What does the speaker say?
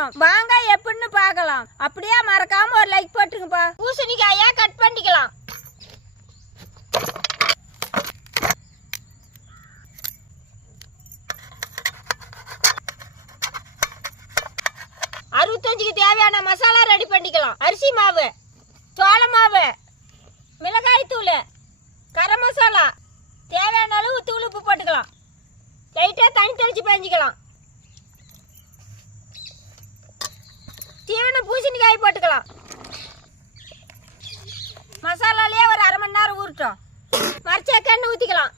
போறோம். வாங்க எப்படின்னு பார்க்கலாம். அப்படியே மறக்காம ஒரு லைக் போட்டுருங்கப்பா. பூசணிக்காயா கட் பண்ணிக்கலாம். அறுபத்தஞ்சுக்கு தேவையான மசாலா ரெடி பண்ணிக்கலாம். அரிசி மாவு, சோள மாவு, மிளகாய் தூள், கரம் மசாலா, தேவையான அளவு தூள் உப்பு போட்டுக்கலாம். லைட்டாக தண்ணி தெளிச்சு பேஞ்சிக்கலாம். சீவன பூசணிக்காய் போட்டுக்கலாம். மசாலாலேயே ஒரு அரை மணி நேரம் ஊறட்டும். மரிச்ச எண்ணெய் ஊற்றிக்கலாம்.